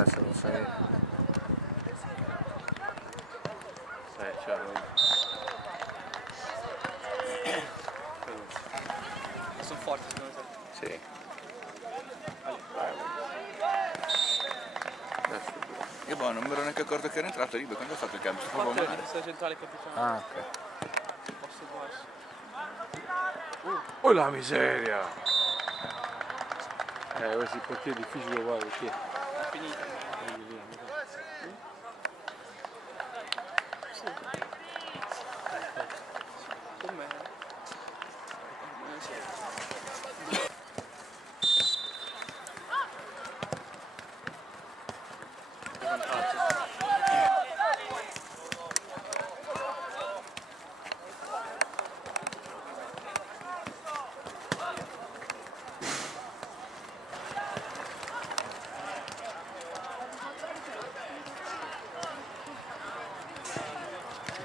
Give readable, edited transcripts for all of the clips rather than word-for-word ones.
adesso non sei. Sono forti secondo te? Sì. Io non mi ero neanche accorto che era entrato lì, quando ha fatto il cambio? Si fa male. Questa centrale capitano. Ah, ok. Posso basso. Oh la miseria! Questi portieri è difficile uguale perché. È finita. Sì. Com'è?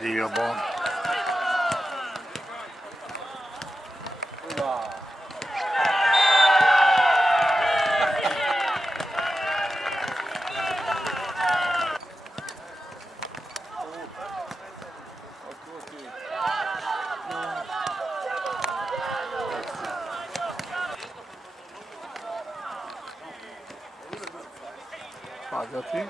Dio buono. Pagati.